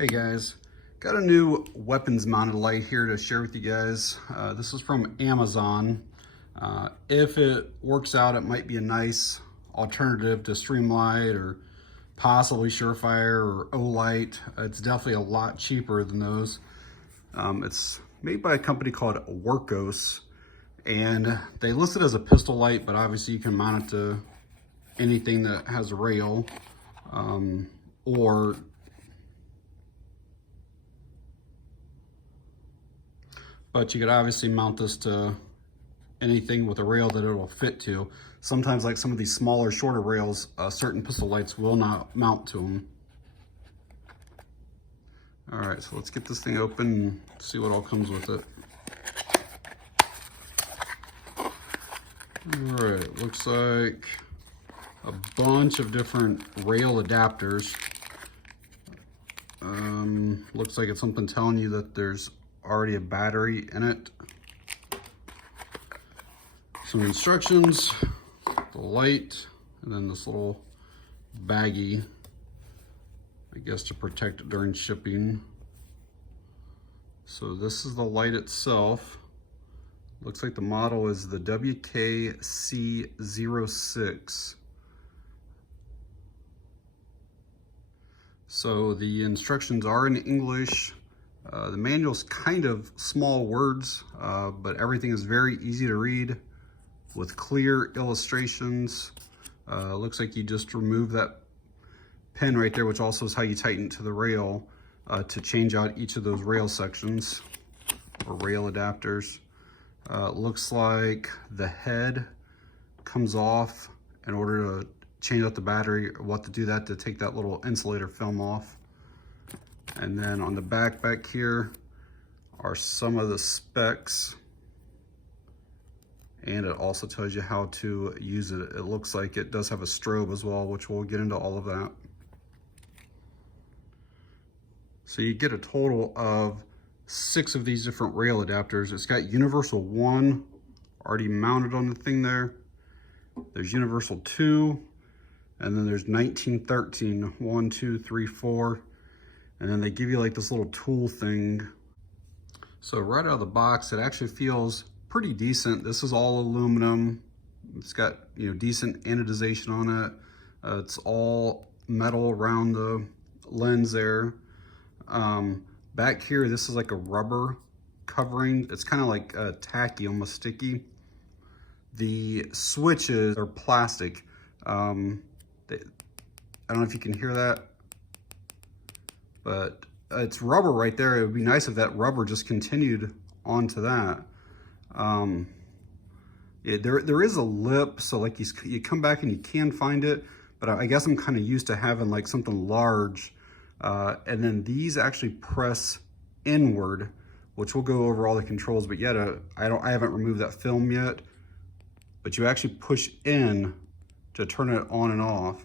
Hey guys, got a new weapons mounted light here to share with you guys. This is from Amazon. If it works out, it might be a nice alternative to Streamlight or possibly Surefire or Olight. It's definitely a lot cheaper than those. It's made by a company called Wurkkos, and they list it as a pistol light, but obviously you can mount it to anything that has a rail, but you could obviously mount this to anything with a rail that it will fit to. Sometimes, like some of these smaller, shorter rails, certain pistol lights will not mount to them. All right, so let's get this thing open and see what all comes with it. All right, looks like a bunch of different rail adapters. Looks like it's something telling you that there's already a battery in it. Some instructions, the light, and then this little baggie, I guess to protect it during shipping. So this is the light itself. Looks like the model is the WKC06. So the instructions are in English. The manual's kind of small words, but everything is very easy to read with clear illustrations. Looks like you just remove that pin right there, which also is how you tighten it to the rail to change out each of those rail sections or rail adapters. Looks like the head comes off in order to change out the battery, what to do that to take that little insulator film off. And then on the back here are some of the specs, and it also tells you how to use it. It looks like it does have a strobe as well, which we'll get into all of that. So you get a total of 6 of these different rail adapters. It's got universal 1 already mounted on the thing there. There's universal 2, and then there's 1913, 1, 2, 3, 4. And then they give you like this little tool thing. So right out of the box, it actually feels pretty decent. This is all aluminum. It's got, decent anodization on it. It's all metal around the lens there. Back here, this is like a rubber covering. It's kind of like tacky, almost sticky. The switches are plastic. I don't know if you can hear that, but it's rubber right there. It would be nice if that rubber just continued onto that. There is a lip, so like you come back and you can find it, but I guess I'm kind of used to having like something large. And then these actually press inward, which we'll go over all the controls, but yet I haven't removed that film yet, but you actually push in to turn it on and off.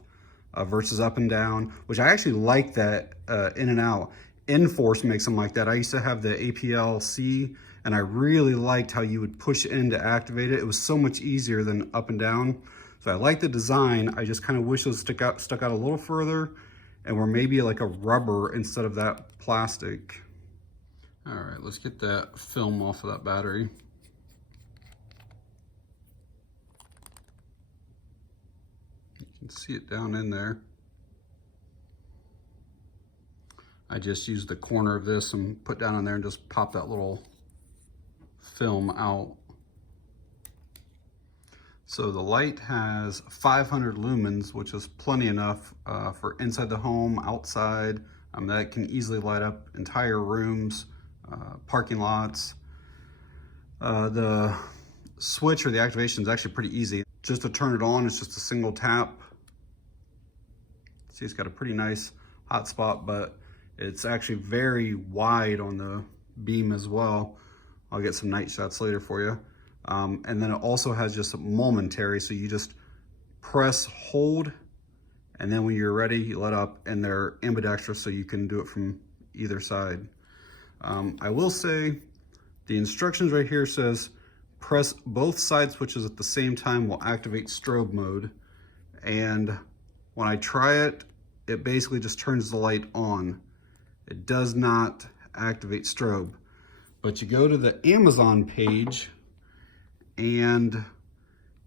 Versus up and down, which I actually like that in and out. Enforce makes them like that. I used to have the APL-C, and I really liked how you would push in to activate it. It was so much easier than up and down. So I like the design. I just kind of wish those stuck out a little further and were maybe like a rubber instead of that plastic. All right, let's get that film off of that battery. See it down in there. I just used the corner of this and put down in there and just pop that little film out. So the light has 500 lumens, which is plenty enough for inside the home, outside. That can easily light up entire rooms, parking lots. The switch or the activation is actually pretty easy. Just to turn it on, it's just a single tap. See, it's got a pretty nice hot spot, but it's actually very wide on the beam as well. I'll get some night shots later for you. And then it also has just a momentary, so you just press hold, and then when you're ready, you let up, and they're ambidextrous, so you can do it from either side. I will say, the instructions right here says, press both side switches at the same time will activate strobe mode. And when I try it, it basically just turns the light on. it does not activate strobe. But you go to the Amazon page and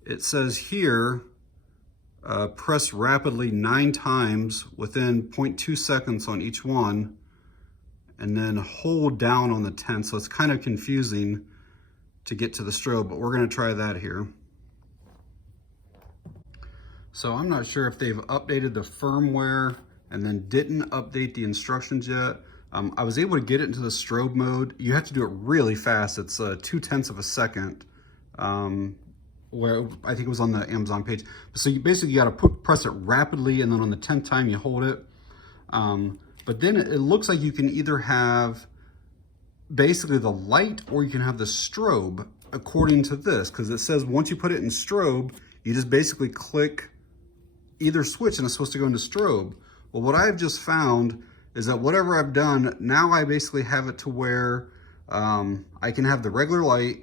it says here, press rapidly 9 times within 0.2 seconds on each one, and then hold down on the 10th. So it's kind of confusing to get to the strobe, but we're gonna try that here. So I'm not sure if they've updated the firmware and then didn't update the instructions yet. I was able to get it into the strobe mode. You have to do it really fast. It's 0.2 of a second, where I think it was on the Amazon page. So you basically got to press it rapidly, and then on the 10th time you hold it. But then it looks like you can either have basically the light or you can have the strobe according to this, because it says once you put it in strobe, you just basically click either switch and it's supposed to go into strobe. Well, what I've just found is that whatever I've done, now I basically have it to where I can have the regular light,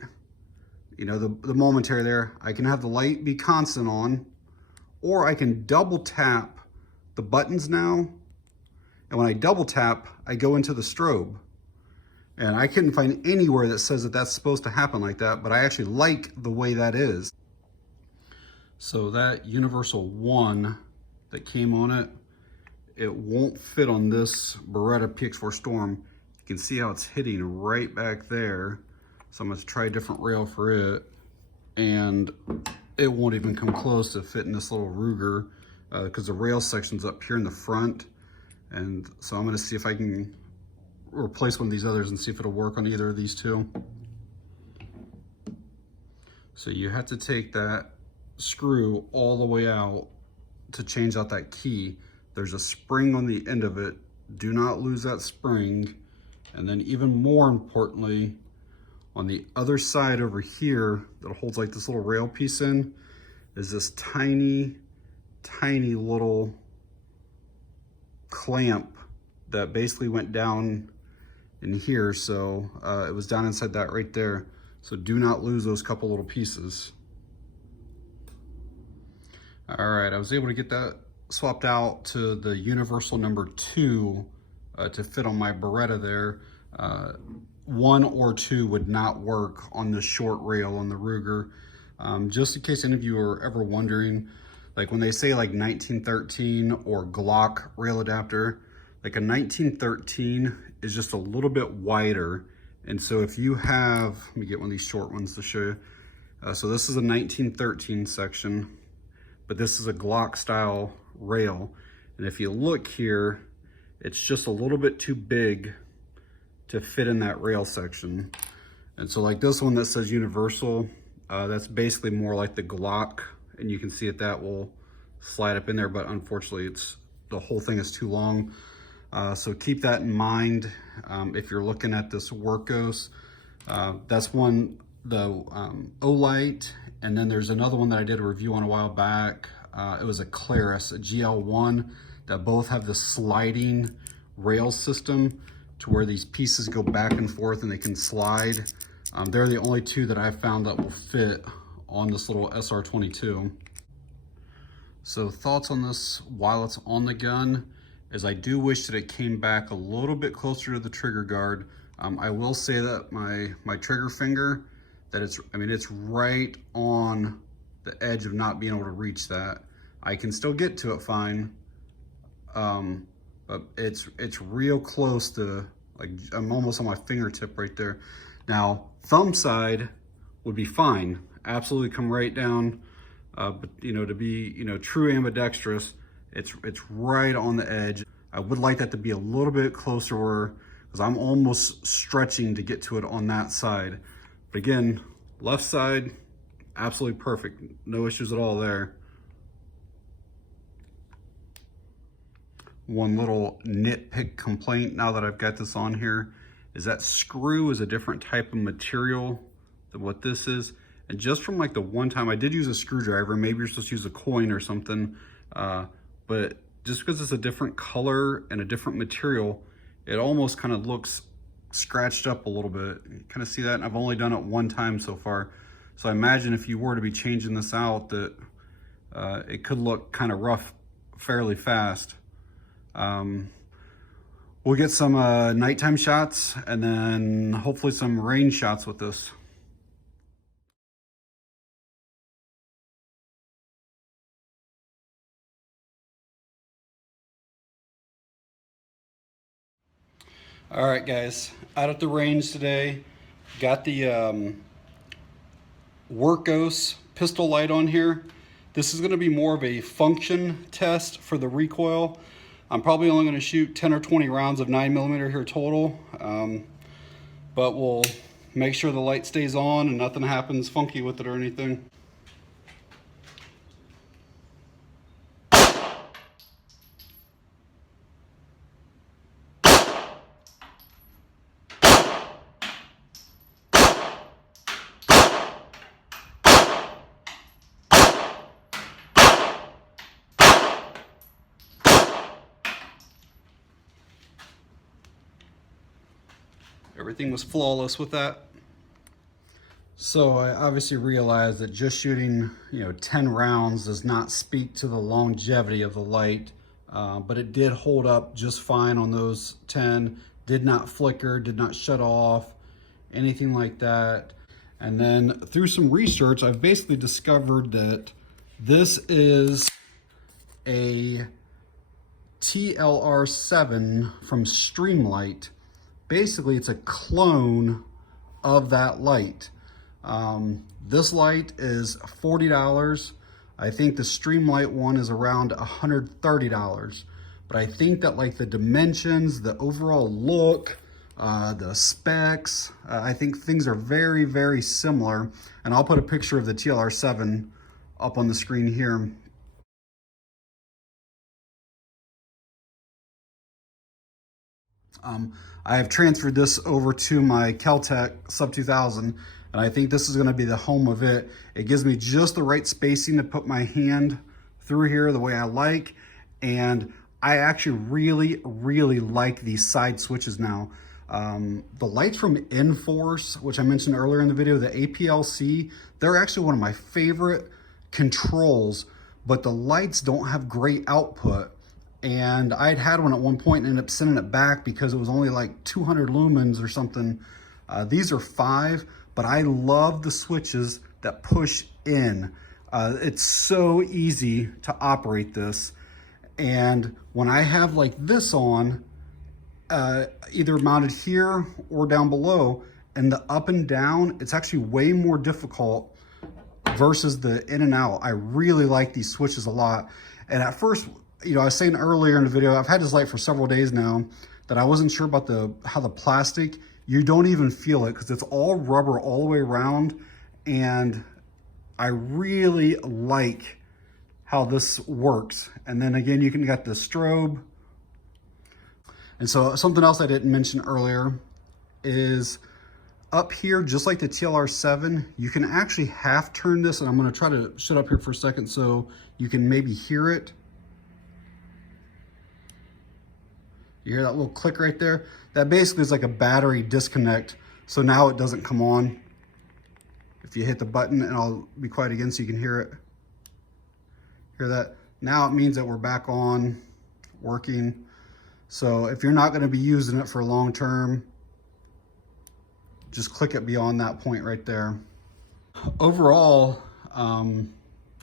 you know, the momentary there. I can have the light be constant on, or I can double tap the buttons now. And when I double tap, I go into the strobe. And I couldn't find anywhere that says that that's supposed to happen like that, but I actually like the way that is. So that universal 1 that came on it, it won't fit on this Beretta PX4 Storm. You can see how it's hitting right back there. So I'm gonna try a different rail for it, and it won't even come close to fitting this little Ruger, because the rail section's up here in the front. And so I'm gonna see if I can replace one of these others and see if it'll work on either of these two. So you have to take that screw all the way out to change out that key. There's a spring on the end of it. Do not lose that spring. And then even more importantly, on the other side over here that holds like this little rail piece in, is this tiny, tiny little clamp that basically went down in here. So it was down inside that right there. So do not lose those couple little pieces. All right, I was able to get that swapped out to the universal number 2 to fit on my Beretta there. 1 or 2 would not work on this short rail on the Ruger. Just in case any of you are ever wondering, like when they say like 1913 or Glock rail adapter, like a 1913 is just a little bit wider. And so if you have, let me get one of these short ones to show you. So this is a 1913 section, but this is a Glock style rail. And if you look here, it's just a little bit too big to fit in that rail section. And so like this one that says universal, that's basically more like the Glock, and you can see that will slide up in there, but unfortunately the whole thing is too long. So keep that in mind if you're looking at this Wurkkos. That's one, the Olight, and then there's another one that I did a review on a while back. It was a Claris, a GL1, that both have the sliding rail system to where these pieces go back and forth and they can slide. They're the only two that I've found that will fit on this little SR22. So thoughts on this while it's on the gun is I do wish that it came back a little bit closer to the trigger guard. I will say that my trigger finger, that it's right on the edge of not being able to reach that. I can still get to it fine, but it's real close to, like, I'm almost on my fingertip right there. Now, thumb side would be fine, absolutely come right down, but you know, to be, you know, true ambidextrous, it's right on the edge. I would like that to be a little bit closer where, because I'm almost stretching to get to it on that side. But again, left side, absolutely perfect, no issues at all there. One little nitpick complaint now that I've got this on here is that screw is a different type of material than what this is. And just from like the one time I did use a screwdriver, maybe you're supposed to use a coin or something, but just because it's a different color and a different material, it almost kind of looks scratched up a little bit. You kind of see that, and I've only done it one time so far. So I imagine if you were to be changing this out, that it could look kind of rough fairly fast. We'll get some nighttime shots and then hopefully some rain shots with this. All right, guys, out at the range today, got the Wurkkos pistol light on here. This is gonna be more of a function test for the recoil. I'm probably only gonna shoot 10 or 20 rounds of 9mm here total, but we'll make sure the light stays on and nothing happens funky with it or anything. Everything was flawless with that. So I obviously realized that just shooting 10 rounds does not speak to the longevity of the light, but it did hold up just fine on those 10, did not flicker, did not shut off, anything like that. And then through some research, I've basically discovered that this is a TLR7 from Streamlight. Basically, it's a clone of that light. This light is $40. I think the Streamlight one is around $130. But I think that like the dimensions, the overall look, the specs, I think things are very, very similar. And I'll put a picture of the TLR7 up on the screen here. I have transferred this over to my Kel-Tec Sub 2000, and I think this is going to be the home of it. It gives me just the right spacing to put my hand through here the way I like, and I actually really, really like these side switches now. The lights from Enforce, which I mentioned earlier in the video, the APLC, they're actually one of my favorite controls, but the lights don't have great output. And I'd had one at one point and ended up sending it back because it was only like 200 lumens or something. These are 5, but I love the switches that push in. It's so easy to operate this. And when I have like this on, either mounted here or down below, and the up and down, it's actually way more difficult versus the in and out. I really like these switches a lot. And at first, I was saying earlier in the video, I've had this light for several days now, that I wasn't sure about how the plastic, you don't even feel it because it's all rubber all the way around. And I really like how this works. And then again, you can get the strobe. And so something else I didn't mention earlier is up here, just like the TLR7, you can actually half turn this. And I'm going to try to shut up here for a second so you can maybe hear it. You hear that little click right there? That basically is like a battery disconnect. So now it doesn't come on. If you hit the button, and I'll be quiet again so you can hear it. Hear that? Now it means that we're back on, working. So if you're not gonna be using it for long term, just click it beyond that point right there. Overall,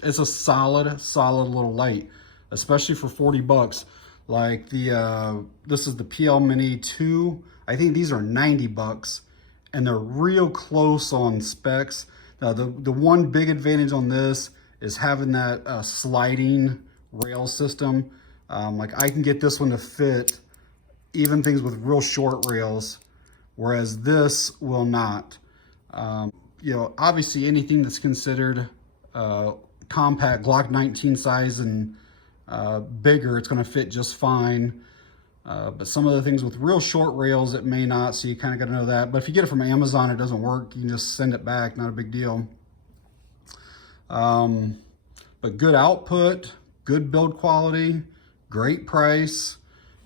it's a solid little light, especially for 40 bucks. Like this is the PL Mini 2. I think these are 90 bucks and they're real close on specs. Now the one big advantage on this is having that sliding rail system. Like I can get this one to fit even things with real short rails, whereas this will not. Obviously anything that's considered compact Glock 19 size and bigger, it's going to fit just fine. But some of the things with real short rails, it may not, so you kind of got to know that. But if you get it from Amazon, it doesn't work, you can just send it back, not a big deal. But good output, good build quality, great price,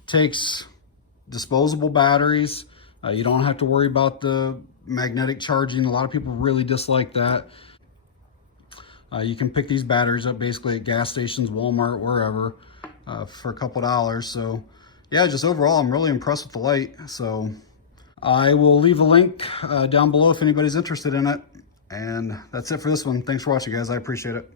takes disposable batteries. You don't have to worry about the magnetic charging. A lot of people really dislike that. You can pick these batteries up basically at gas stations, Walmart, wherever, for a couple dollars. So yeah, just overall, I'm really impressed with the light. So I will leave a link down below if anybody's interested in it. And that's it for this one. Thanks for watching, guys. I appreciate it.